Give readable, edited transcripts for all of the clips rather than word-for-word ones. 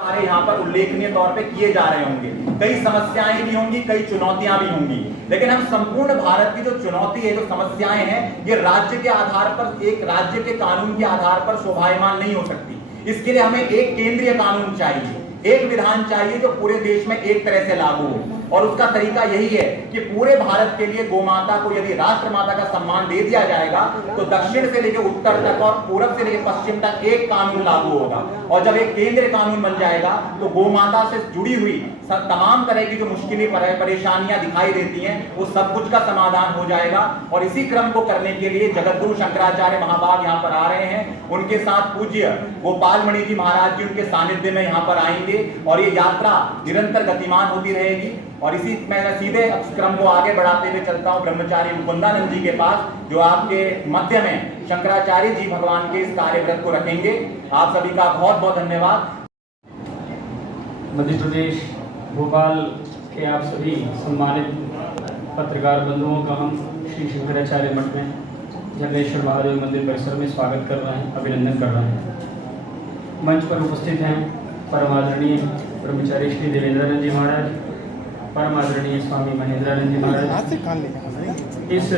हमारे यहाँ पर उल्लेखनीय तौर पे किए जा रहे होंगे। कई समस्याएं भी होंगी, कई चुनौतियां भी होंगी, लेकिन हम संपूर्ण भारत की जो चुनौती है, जो समस्याएं हैं, ये राज्य के आधार पर, एक राज्य के कानून के आधार पर शोभायमान नहीं हो सकती। इसके लिए हमें एक केंद्रीय कानून चाहिए, एक विधान चाहिए जो पूरे देश में एक तरह से लागू हो। और उसका तरीका यही है कि पूरे भारत के लिए गोमाता को यदि राष्ट्रमाता का सम्मान दे दिया जाएगा तो दक्षिण से लेकर उत्तर तक और पूरब से लेकर पश्चिम तक एक कानून लागू होगा। और जब एक केंद्रीय कानून बन जाएगा तो गोमाता से जुड़ी हुई तमाम तरह की जो मुश्किलें परेशानियां दिखाई देती हैं, वो सब कुछ का समाधान हो जाएगा। और इसी क्रम को करने के लिए जगतगुरु शंकराचार्य महाभाग यहाँ पर आ रहे हैं। उनके साथ पूज्य गोपाल मणि जी महाराज जी उनके सानिध्य में यहाँ पर आएंगे और ये यात्रा निरंतर गतिमान होती रहेगी। और इसी मैं सीधे क्रम को आगे बढ़ाते हुए चलता हूँ ब्रह्मचारी मुकुंदानंद जी के पास, जो आपके मध्य में शंकराचार्य जी भगवान के इस कार्यव्रत को रखेंगे। आप सभी का बहुत बहुत धन्यवाद। मध्य प्रदेश भोपाल के आप सभी सम्मानित पत्रकार बंधुओं का हम श्री शंकराचार्य मठ में जगलेश्वर महादेव मंदिर परिसर में स्वागत कर रहे हैं, अभिनंदन कर रहे हैं। मंच पर उपस्थित हैं परम आदरणीय ब्रह्मचारी श्री देवेंद्रानंद जी महाराज, परम आदरणीय स्वामी महेंद्रानंद जी महाराज, इस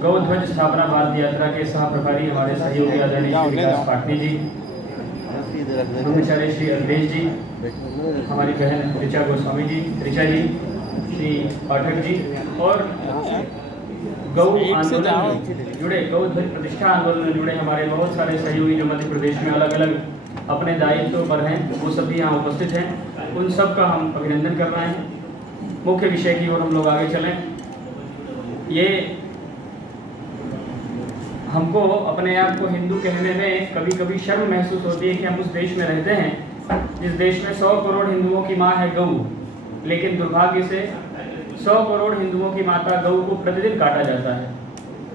गौध्वज स्थापना भारत यात्रा के सह प्रभारी हमारे सहयोगी आदरणीय श्री विकास पाटनी जी, ब्रह्मचारी श्री अखिलेश जी, हमारी बहन ऋचा गोस्वामी जी, ऋचा जी, श्री पाठक जी, और गौ आंदोलन में जुड़े, गौ प्रतिष्ठा आंदोलन में जुड़े हमारे बहुत सारे सहयोगी जो मध्य प्रदेश में अलग अलग अपने दायित्व पर हैं, वो सभी यहाँ उपस्थित हैं। उन सब का हम अभिनंदन कर रहे हैं। मुख्य विषय की ओर हम लोग आगे चलें। ये हमको अपने आप को हिंदू कहने में कभी कभी शर्म महसूस होती है कि हम उस देश में रहते हैं जिस देश में 100 करोड़ हिंदुओं की माँ है गौ, लेकिन दुर्भाग्य से 100 करोड़ हिंदुओं की माता गौ को प्रतिदिन काटा जाता है।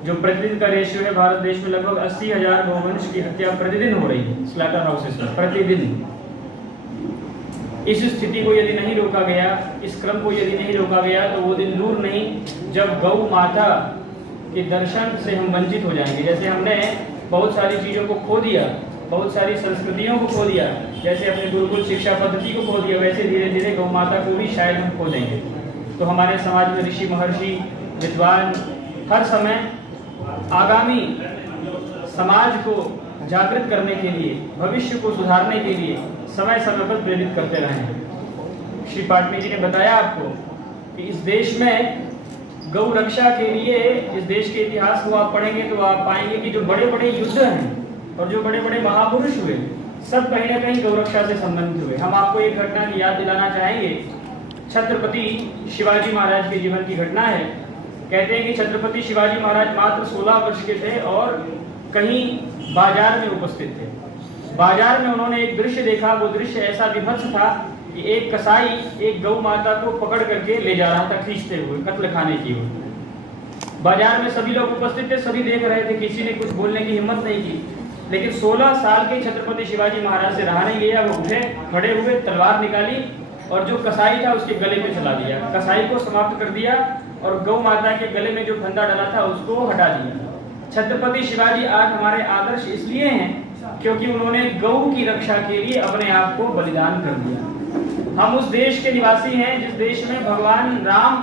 जो प्रतिदिन का रेशियो है, भारत देश में लगभग 80,000 गौवंश की हत्या प्रतिदिन हो रही है स्लॉटर हाउसेस में, प्रतिदिन। इस स्थिति को यदि नहीं रोका गया, इस क्रम को यदि नहीं रोका गया, तो वो दिन दूर नहीं जब गौ माता के दर्शन से हम वंचित हो जाएंगे। जैसे हमने बहुत सारी चीज़ों को खो दिया, बहुत सारी संस्कृतियों को खो दिया, जैसे अपने गुरुकुल शिक्षा पद्धति को खो दिया, वैसे धीरे धीरे गौ माता को भी शायद हम खो देंगे। तो हमारे समाज में ऋषि महर्षि विद्वान हर समय आगामी समाज को जागृत करने के लिए, भविष्य को सुधारने के लिए समय समय पर प्रेरित करते रहे हैं। श्री पाटनी जी ने बताया आपको कि इस देश में गौ रक्षा के लिए, इस देश के इतिहास को आप पढ़ेंगे तो आप पाएंगे कि जो बड़े बड़े युद्ध हैं और जो बड़े बड़े महापुरुष हुए, सब कहीं ना कहीं गौ रक्षा से संबंधित हुए। हम आपको एक घटना की याद दिलाना चाहेंगे। छत्रपति शिवाजी महाराज के जीवन की घटना है। कहते हैं कि छत्रपति शिवाजी महाराज मात्र 16 वर्ष के थे और कहीं बाजार में उपस्थित थे। बाजार में उन्होंने एक दृश्य देखा। वो दृश्य ऐसा विभत्स था कि एक कसाई एक गौ माता को पकड़ करके ले जा रहा था, खींचते हुए कत्ल खाने की ओर। बाजार में सभी लोग उपस्थित थे, सभी देख रहे थे, किसी ने कुछ बोलने की हिम्मत नहीं की। लेकिन 16 साल के छत्रपति शिवाजी महाराज से रहा नहीं गया। वो उठे, खड़े हुए, तलवार निकाली और जो कसाई था उसके गले में चला दिया। कसाई को समाप्त कर दिया और गौ माता के गले में जो फंदा डाला था उसको हटा दिया। छत्रपति शिवाजी आज हमारे आदर्श इसलिए हैं क्योंकि उन्होंने गौ की रक्षा के लिए अपने आप को बलिदान कर दिया। हम उस देश के निवासी हैं जिस देश में भगवान राम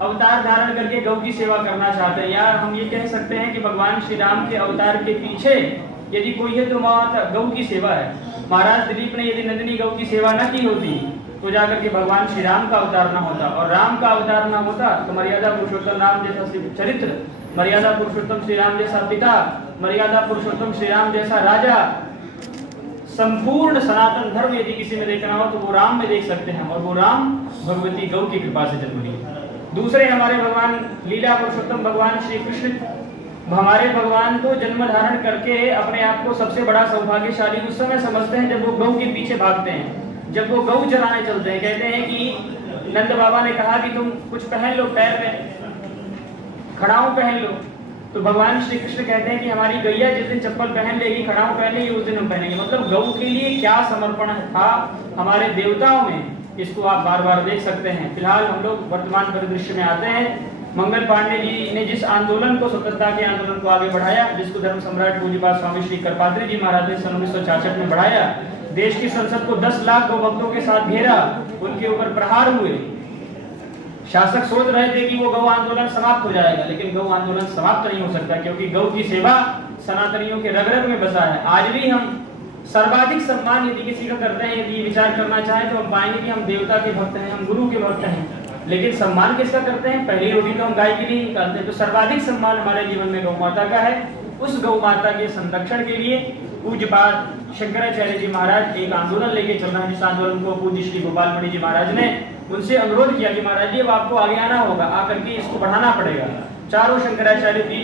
अवतार धारण करके गौ की सेवा करना चाहते हैं। या हम ये कह सकते हैं कि भगवान श्री राम के अवतार के पीछे यदि कोई है तो माता गौ की सेवा है। महाराज दिलीप ने यदि नंदिनी गौ की सेवा न की होती तो जाकर के भगवान श्री राम का अवतार न होता, और राम का अवतार न होता तो मर्यादा पुरुषोत्तम राम जैसा चरित्र, मर्यादा पुरुषोत्तम श्री राम जैसा पिता, मर्यादा पुरुषोत्तम श्री राम जैसा राजा, संपूर्ण सनातन धर्म यदि किसी में देखना हो तो वो राम में देख सकते हैं। और वो राम भगवती गौ की कृपा से जन्म लिए। दूसरे हमारे भगवान लीला पुरुषोत्तम भगवान श्री कृष्ण, हमारे भगवान को जन्म धारण करके अपने आप को सबसे बड़ा सौभाग्यशाली उस समय समझते हैं जब वो गौ के पीछे भागते हैं, जब वो गौ चराने चलते हैं। कहते हैं कि नंद बाबा ने कहा कि तुम कुछ पहन लो, पैर में खड़ाऊ पहन लो। तो भगवान श्री कृष्ण कहते हैं कि हमारी गैया जिस दिन चप्पल पहन लेगी, खड़ाऊ पहनेगी, उस दिन हम पहनेंगे। मतलब गौ के लिए क्या समर्पण था हमारे देवताओं में, इसको आप बार बार देख सकते हैं। फिलहाल हम लोग वर्तमान परिदृश्य में आते हैं। मंगल पांडे जी ने जिस आंदोलन को, स्वतंत्रता के आंदोलन को आगे बढ़ाया, जिसको धर्म सम्राट पूज्यपाद स्वामी श्री करपात्री जी महाराज ने सन 1966 में बढ़ाया, देश की संसद को 10 लाख गौ भक्तों के साथ घेरा, उनके ऊपर प्रहार हुए। शासक सोच रहे थे कि वो गौ आंदोलन समाप्त हो जाएगा, लेकिन गौ आंदोलन समाप्त नहीं हो सकता, क्योंकि गौ की सेवा सनातनियों के रग रग में बसा है। आज भी हम सर्वाधिक सम्मान यदि किसी का करते हैं, यदि विचार करना चाहें तो हम पाएंगे कि हम देवता के भक्त हैं, हम गुरु के भक्त हैं, लेकिन सम्मान किसका करते हैं? पहली रोटी तो हम गाय की नहीं निकालते। तो सर्वाधिक सम्मान हमारे जीवन में गौ माता का है। उस गौ माता के संरक्षण के लिए पूज्यपाद शंकराचार्य जी महाराज एक आंदोलन लेके चल रहे हैं, जिस आंदोलन को पूज्य श्री गोपाल मणि जी महाराज ने उनसे अनुरोध किया कि महाराज जी अब आपको आगे आना होगा, आकर के इसको बढ़ाना पड़ेगा। चारों शंकराचार्य जी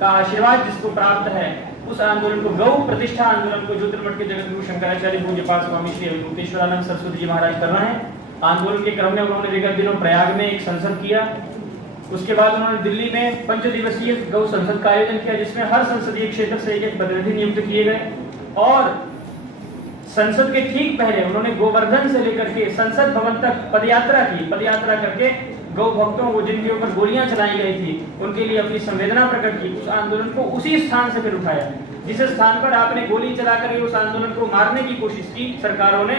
का आशीर्वाद जिसको प्राप्त है, उस आंदोलन को, गौ प्रतिष्ठा आंदोलन को ज्योतिर्मठ के जगत गुरु शंकराचार्य पूज्यपाद स्वामी श्री अवधूतेश्वरानंद सरस्वती जी महाराज कर रहे हैं। आंदोलन के क्रम में उन्होंने विगत दिनों प्रयाग में एक संसद किया, उसके बाद उन्होंने दिल्ली में 5 दिवसीय गौ संसद का आयोजन किया, जिसमें हर संसदीय क्षेत्र से एक प्रतिनिधि नियुक्त किए गए। और संसद के ठीक पहले उन्होंने गोवर्धन से लेकर के संसद भवन तक पदयात्रा की। पदयात्रा करके गौ भक्तों को, जिनके ऊपर गोलियां चलाई गई थी, उनके लिए अपनी संवेदना प्रकट की। उस आंदोलन को उसी स्थान से फिर उठाया जिस स्थान पर आपने गोली चलाकर उस आंदोलन को मारने की कोशिश की, सरकारों ने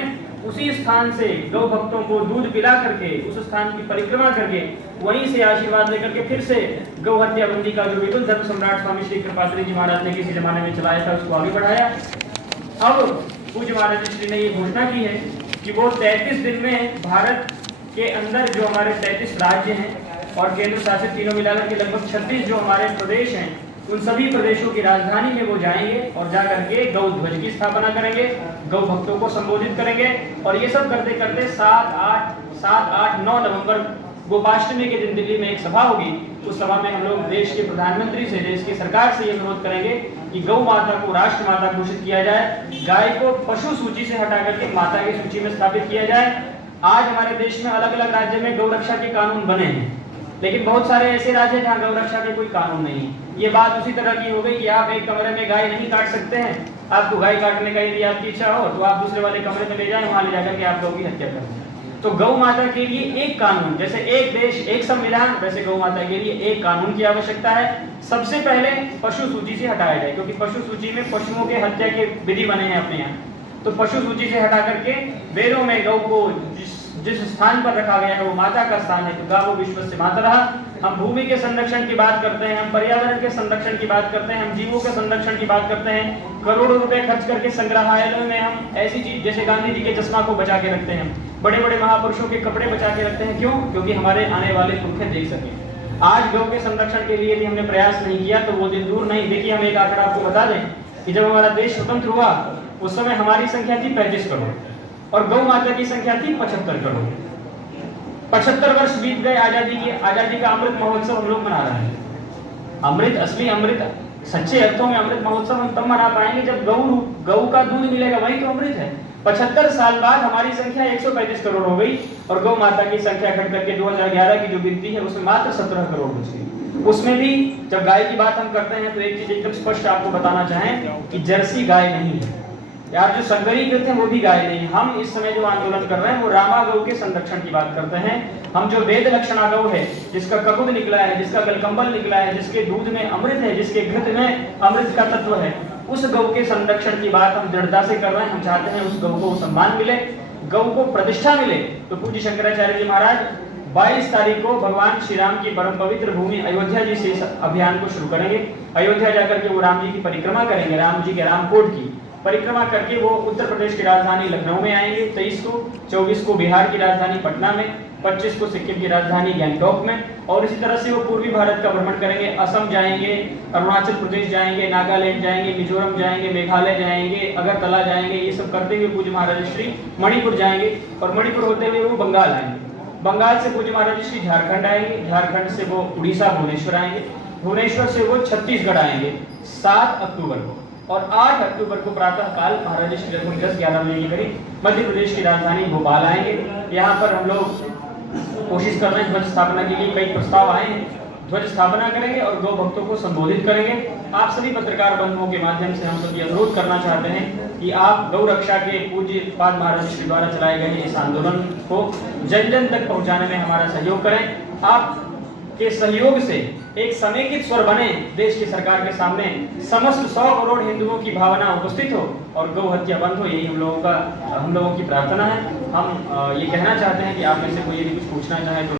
उसी स्थान से गौ भक्तों को दूध पिला करके, उस स्थान की परिक्रमा करके, वहीं से आशीर्वाद लेकर के फिर से गौ हत्या बंदी का जो विपुल धर्म सम्राट स्वामी श्री कृपात्री जी महाराज ने किसी जमाने में चलाया था, उसको आगे बढ़ाया। अब पूज्य महाराज श्री ने ये घोषणा की है कि वो 33 दिन में भारत के अंदर जो हमारे 33 राज्य हैं और केंद्र शासित तीनों मिलाकर के लगभग 36 जो हमारे प्रदेश हैं, उन सभी प्रदेशों की राजधानी में वो जाएंगे और जाकर के गौ ध्वज की स्थापना करेंगे, गौ भक्तों को संबोधित करेंगे। और ये सब करते करते 7, 8, 9 नवंबर गोपाष्टमी के दिन दिल्ली में एक सभा होगी। उस सभा में हम लोग देश के प्रधानमंत्री से, देश की सरकार से ये अनुरोध करेंगे कि गौ माता को राष्ट्र माता घोषित किया जाए, गाय को पशु सूची से हटा करके माता की सूची में स्थापित किया जाए। आज हमारे देश में अलग अलग राज्य में गौ रक्षा के कानून बने हैं, लेकिन बहुत सारे ऐसे राज्य जहाँ गौ रक्षा के कोई कानून नहीं है। ये बात उसी तरह की हो गई कि आप एक कमरे में गाय नहीं काट सकते हैं, आपको गाय काटने का यदि आपकी इच्छा हो तो आप दूसरे वाले कमरे में ले जाएं, वहां ले जाकर के आप गौ की हत्या करें। तो गौ माता के लिए एक कानून, जैसे एक देश एक संविधान, वैसे गौ माता के लिए एक कानून की आवश्यकता है। सबसे पहले पशु सूची से हटाया जाए, क्योंकि पशु सूची में पशुओं के हत्या के विधि बने हैं अपने यहाँ। तो पशु सूची से हटा करके वेदों में गौ को जिस स्थान पर रखा गया है वो माता का स्थान है, तो गावो विश्वस्य मातरः। हम भूमि के संरक्षण की बात करते हैं, हम पर्यावरण के संरक्षण की बात करते हैं, हम जीवों के संरक्षण की बात करते हैं। करोड़ों रुपए खर्च करके संग्रहालयों में हम ऐसी चीज, जैसे गांधी जी के चश्मा को बचा के रखते हैं, बड़े बड़े महापुरुषों के कपड़े बचा के रखते हैं। क्यों? क्योंकि हमारे आने वाले पुरखे देख सके। आज गौ के संरक्षण के लिए यदि हमने प्रयास नहीं किया तो वो दिन दूर नहीं। देखिए, हम एक आंकड़ा आपको बता दें कि जब हमारा देश स्वतंत्र हुआ उस समय हमारी संख्या थी 35 करोड़ और गौ माता की संख्या थी 75 करोड़। 75 वर्ष बीत गए आजादी की। आजादी का अमृत महोत्सव हम लोग मना रहे हैं। अमृत, असली अमृत, सच्चे अर्थों में अमृत महोत्सव हम तब मना पाएंगे जब गौ का दूध मिलेगा, वही तो अमृत है। 75 साल बाद हमारी संख्या 135 करोड़ हो गई और गौ माता की संख्या घट करके 2011 की जो गिनती है उसमें मात्र 17 करोड़ बच गई। उसमें भी जब गाय की बात हम करते हैं तो एक चीज एकदम स्पष्ट आपको बताना चाहें कि जर्सी गाय नहीं है यार, जो संकरीकृत है वो भी गाय नहीं। हम इस समय जो आंदोलन कर रहे हैं वो रामा गौ के संरक्षण की बात करते हैं। हम जो वेद लक्षणा गौ है, जिसका ककुद निकला है, जिसका गलकंबल निकला है, जिसके दूध में अमृत है, जिसके घृत में अमृत का तत्व है, उस गौ के संरक्षण की बात हम दृढ़ता से कर रहे हैं। हम चाहते हैं उस गौ को सम्मान मिले, गौ को प्रतिष्ठा मिले। तो पूज्य शंकराचार्य जी महाराज 22 तारीख को भगवान श्री राम की परम पवित्र भूमि अयोध्या जी से इस अभियान को शुरू करेंगे। अयोध्या जाकर के वो राम जी की परिक्रमा करेंगे, राम जी के रामकोट की परिक्रमा करके वो उत्तर प्रदेश की राजधानी लखनऊ में आएंगे 23 को, 24 को बिहार की राजधानी पटना में, 25 को सिक्किम की राजधानी गैंगटॉक में, और इसी तरह से वो पूर्वी भारत का भ्रमण करेंगे। असम जाएंगे, अरुणाचल प्रदेश जाएंगे, नागालैंड जाएंगे, मिजोरम जाएंगे, मेघालय जाएंगे, अगरतला जाएंगे। ये सब करते हुए पूज्य महाराज श्री मणिपुर जाएंगे और मणिपुर होते हुए वो बंगाल आएंगे। बंगाल से पूज्य महाराज श्री झारखंड आएंगे, झारखंड से वो उड़ीसा भुवनेश्वर आएंगे, भुवनेश्वर से वो छत्तीसगढ़ आएंगे 7 अक्टूबर को, और 8 अक्टूबर को प्रातः काल महाराज श्री लगभग 10-11 बजे के करीब मध्य प्रदेश की राजधानी भोपाल आएंगे। यहाँ पर हम लोग कोशिश कर रहे हैं ध्वज स्थापना के लिए, कई प्रस्ताव आए हैं, ध्वज स्थापना करेंगे और गौ भक्तों को संबोधित करेंगे। आप सभी पत्रकार बंधुओं के माध्यम से हम सब ये अनुरोध करना चाहते हैं कि आप गौ रक्षा के पूज्य पाद महाराज श्री द्वारा चलाए गए इस आंदोलन को जन जन तक पहुँचाने में हमारा सहयोग करें। आप के सहयोग से एक समेकित स्वर बने देश की सरकार के सामने, समस्त 100 करोड़ हिंदुओं की भावना उपस्थित हो और गौ हत्या बंद हो। यही हम लोगों की प्रार्थना है। हम ये कहना चाहते हैं कि आप में से कोई यदि कुछ पूछना चाहे तो